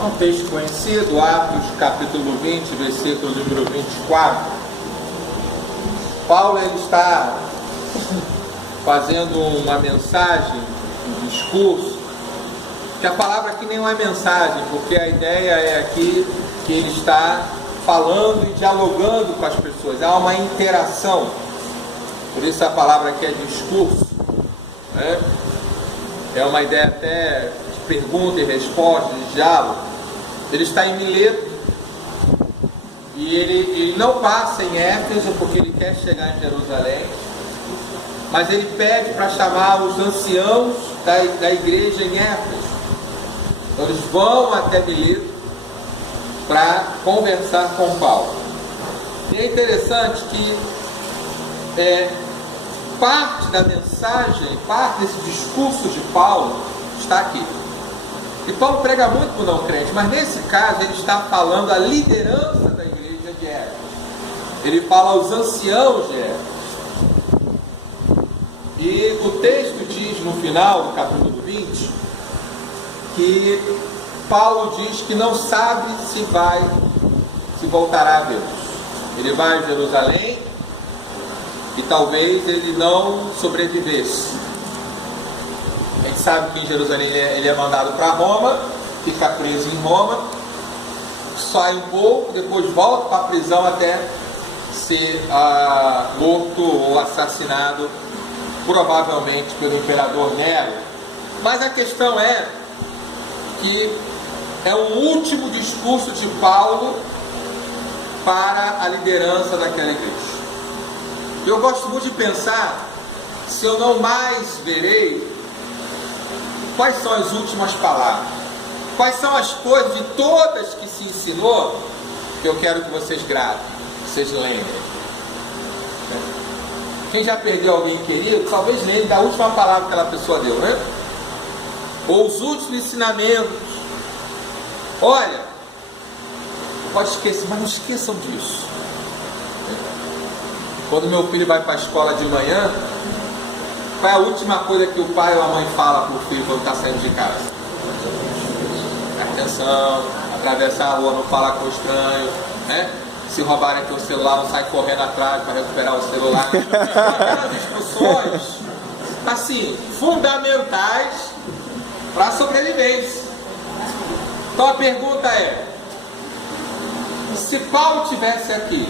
É um texto conhecido, Atos capítulo 20, versículo número 24. Paulo ele está fazendo uma mensagem, um discurso, que a palavra aqui nem é uma mensagem, porque a ideia é aqui que ele está falando e dialogando com as pessoas, há uma interação, por isso a palavra aqui é discurso, né? É uma ideia até de pergunta e resposta, de diálogo. Ele está em Mileto e ele não passa em Éfeso porque ele quer chegar em Jerusalém, mas ele pede para chamar os anciãos da igreja em Éfeso. Então eles vão até Mileto para conversar com Paulo. E é interessante que parte da mensagem, parte desse discurso de Paulo está aqui. E Paulo prega muito para o não crente, mas nesse caso ele está falando a liderança da igreja de Éfeso. Ele fala aos anciãos de Éfeso. E o texto diz no final do capítulo 20 que Paulo diz que não sabe se voltará a Deus. Ele vai a Jerusalém e talvez ele não sobrevivesse. A gente sabe que em Jerusalém ele é mandado para Roma, fica preso em Roma, sai um pouco, depois volta para a prisão até ser morto ou assassinado, provavelmente pelo imperador Nero. Mas a questão é que é o último discurso de Paulo para a liderança daquela igreja. Eu gosto muito de pensar, se eu não mais verei, quais são as últimas palavras? Quais são as coisas de todas que se ensinou que eu quero que vocês gravem, que vocês lembrem? Quem já perdeu alguém querido, talvez lembre da última palavra que aquela pessoa deu, né? Ou os últimos ensinamentos. Olha, pode esquecer, mas não esqueçam disso. Quando meu filho vai para a escola de manhã, qual é a última coisa que o pai ou a mãe fala para o filho quando está saindo de casa? Atenção, atravessar a rua, não falar com o estranho, né? Se roubarem teu celular, não sai correndo atrás para recuperar o celular. Aquelas instruções, assim, fundamentais para a sobrevivência. Então a pergunta é, se Paulo estivesse aqui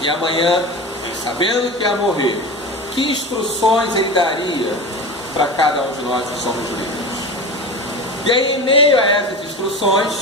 e amanhã, sabendo que ia morrer, que instruções ele daria para cada um de nós que somos livres? E aí, em meio a essas instruções,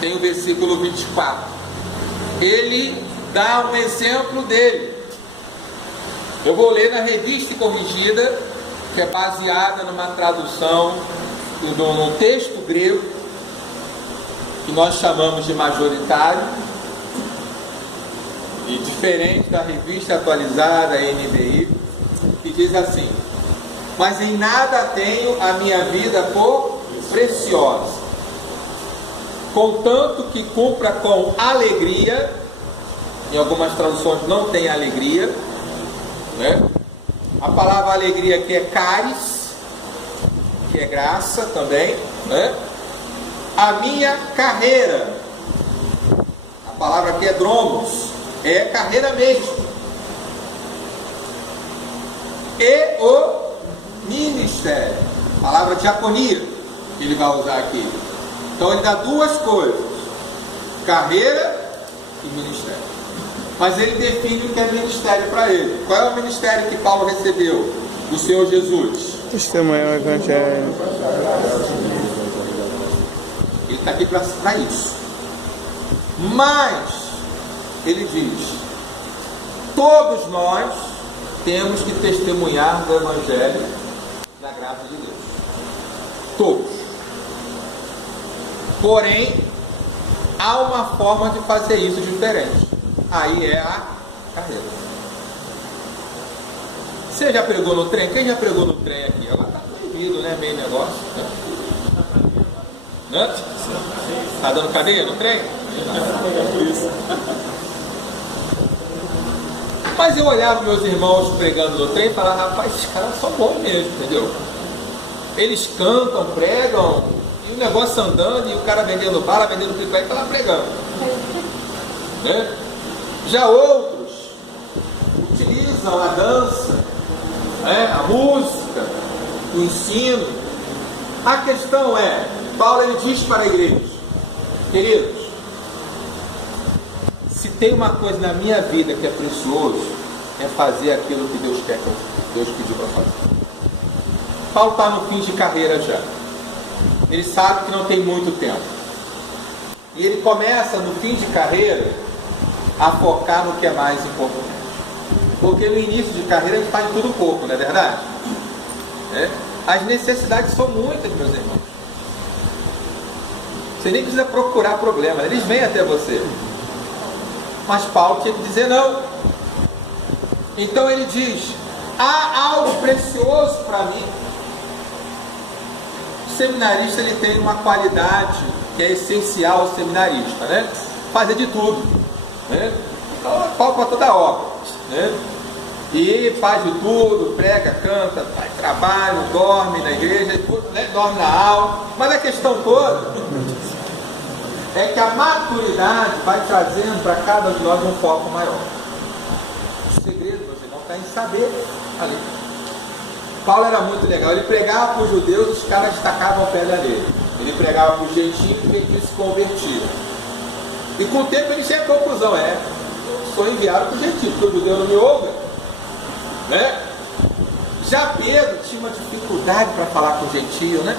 tem o versículo 24. Ele dá um exemplo dele. Eu vou ler na Revista Corrigida, que é baseada numa tradução, num texto grego, que nós chamamos de majoritário, e diferente da Revista Atualizada, NVI, que diz assim: mas em nada tenho a minha vida por preciosa, contanto que cumpra com alegria. Em algumas traduções não tem alegria, né? A palavra alegria aqui é caris, que é graça também, né? A minha carreira, a palavra aqui é dromos, é carreira mesmo. E o ministério, a palavra diaconia que ele vai usar aqui. Então ele dá duas coisas, carreira e ministério. Mas ele define o que é ministério para ele. Qual é o ministério que Paulo recebeu do Senhor Jesus? Testemunho o Evangelho. Ele está aqui para isso. Mas ele diz, todos nós temos que testemunhar do Evangelho da graça de Deus. Todos. Porém, há uma forma de fazer isso diferente. Aí é a carreira. Você já pregou no trem? Quem já pregou no trem aqui? Agora está proibido, né? Meio negócio. Né? Está dando cadeia no trem? Mas eu olhava meus irmãos pregando no trem e falava, rapaz, esses caras são bons mesmo, entendeu? Eles cantam, pregam, e negócio andando e o cara vendendo bala, vendendo picolé e está lá pregando. Né? Já outros utilizam a dança, né? A música, o ensino. A questão é, Paulo ele diz para a igreja, queridos, se tem uma coisa na minha vida que é precioso, é fazer aquilo que Deus quer, que Deus pediu para fazer. Paulo está no fim de carreira já. Ele sabe que não tem muito tempo. E ele começa no fim de carreira a focar no que é mais importante. Porque no início de carreira a gente faz de tudo um pouco, não é verdade? As necessidades são muitas, meus irmãos. Você nem precisa procurar problema, eles vêm até você. Mas Paulo tinha que dizer não. Então ele diz, há algo precioso para mim. O seminarista ele tem uma qualidade que é essencial ao seminarista, né? Fazer de tudo, né? Então pau para toda obra, né? E faz de tudo, prega, canta, faz trabalho, dorme na igreja, né? Dorme na aula. Mas a questão toda é que a maturidade vai trazendo para cada um de nós um foco maior. O segredo, meus irmãos, está em saber ali. Paulo era muito legal, ele pregava para os judeus, os caras destacavam a pedra dele. Ele pregava para os gentios e eles se convertiam. E com o tempo ele chega à conclusão, eu sou enviado para os gentios, porque o judeu não me ouve, né? Já Pedro tinha uma dificuldade para falar com o gentio, né?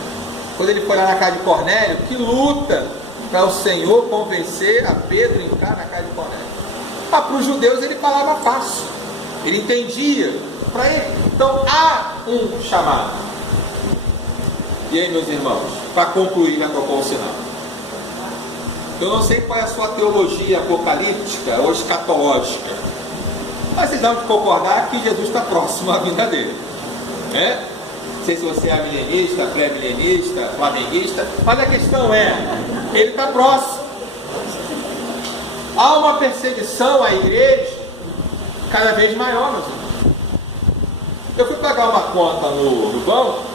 Quando ele foi lá na casa de Cornélio, que luta para o Senhor convencer a Pedro a entrar na casa de Cornélio. Mas para os judeus ele falava fácil, ele entendia para ele. Então há um chamado. E aí, meus irmãos, para concluir, já trocou o sinal. Eu não sei qual é a sua teologia apocalíptica ou escatológica, mas vocês vão concordar que Jesus está próximo à vinda dele, né? Não sei se você é milenista, pré-milenista, flamenguista, mas a questão é, ele está próximo. Há uma perseguição à igreja cada vez maior, meus irmãos. Eu fui pagar uma conta no banco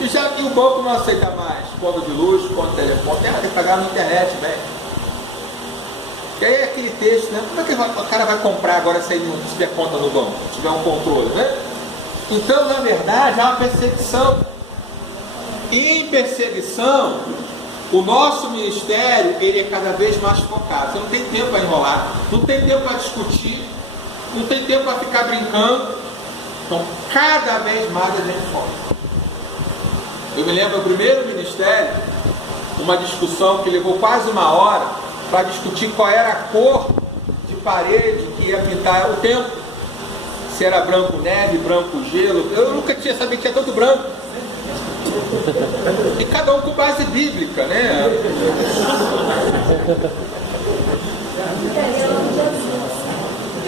e o banco não aceita mais conta de luz, conta de telefone, tem que pagar na internet, velho. E aí é aquele texto, né? Como é que o cara vai comprar agora se ele não tiver conta no banco, se tiver um controle, né? Então, na verdade, há uma perseguição. E em perseguição, o nosso ministério, ele é cada vez mais focado. Você não tem tempo para enrolar, não tem tempo para discutir, não tem tempo para ficar brincando. Então, cada vez mais a gente foca. Eu me lembro do primeiro ministério, uma discussão que levou quase uma hora para discutir qual era a cor de parede que ia pintar o templo. Se era branco neve, branco gelo. Eu nunca tinha sabido que tinha tanto branco. E cada um com base bíblica, né?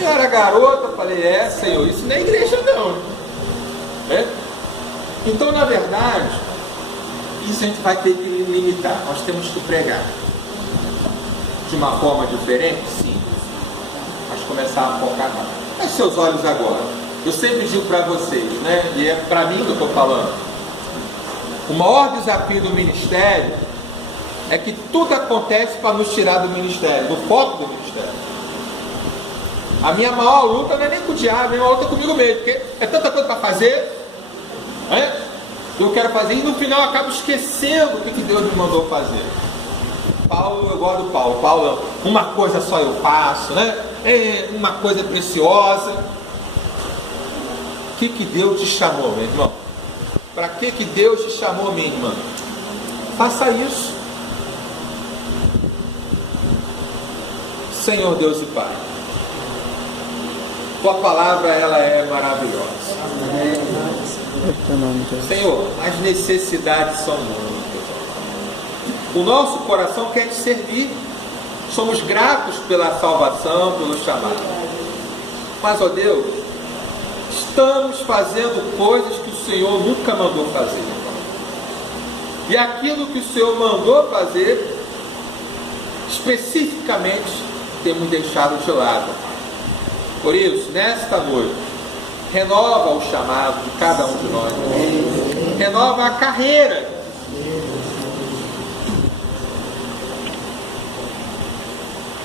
Eu era garota, falei, Senhor, isso não é igreja não. É? Então, na verdade, isso a gente vai ter que limitar. Nós temos que pregar de uma forma diferente, sim, mas começar a focar mais. Feche seus olhos agora. Eu sempre digo para vocês, né? E é para mim que eu estou falando. O maior desafio do ministério é que tudo acontece para nos tirar do ministério, do foco do ministério. A minha maior luta não é nem com o diabo, a minha maior luta é comigo mesmo, porque é tanta coisa para fazer, né? Eu quero fazer e no final eu acabo esquecendo o que Deus me mandou fazer. Paulo, eu gosto do Paulo. Paulo, uma coisa só eu faço, né? É uma coisa preciosa. O que Deus te chamou, meu irmão? Para que Deus te chamou, minha irmã? Faça isso. Senhor Deus e Pai, Tua palavra ela é maravilhosa. Senhor, as necessidades são muitas. O nosso coração quer te servir. Somos gratos pela salvação, pelo chamado. Mas, ó Deus, estamos fazendo coisas que o Senhor nunca mandou fazer. E aquilo que o Senhor mandou fazer, especificamente, temos deixado de lado. Por isso, nesta noite, renova o chamado de cada um de nós. Renova a carreira.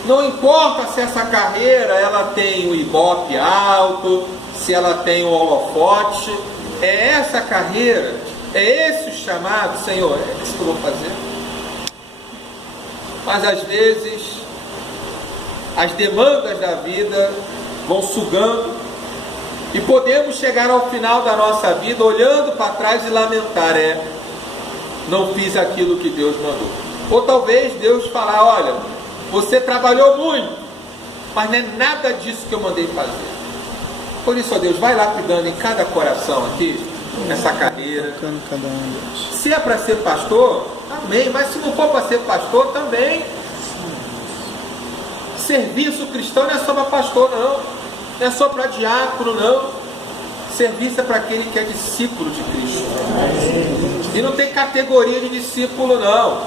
Não importa se essa carreira ela tem o ibope alto, se ela tem o holofote, é essa carreira, é esse o chamado, Senhor, é isso que eu vou fazer. Mas às vezes as demandas da vida vão sugando e podemos chegar ao final da nossa vida olhando para trás e lamentar, não fiz aquilo que Deus mandou. Ou talvez Deus falar, olha, você trabalhou muito, mas não é nada disso que eu mandei fazer. Por isso, ó Deus, vai lapidando em cada coração aqui, nessa carreira. Se é para ser pastor, amém, mas se não for para ser pastor, também. Serviço cristão não é só para pastor, não. Não é só para diácono, não. Serviço é para aquele que é discípulo de Cristo. E não tem categoria de discípulo, não.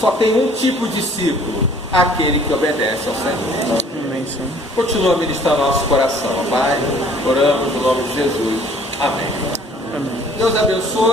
Só tem um tipo de discípulo, aquele que obedece ao Senhor. Amém, Senhor. Continua a ministrar nosso coração, Pai. Oramos no nome de Jesus. Amém. Amém. Deus abençoe.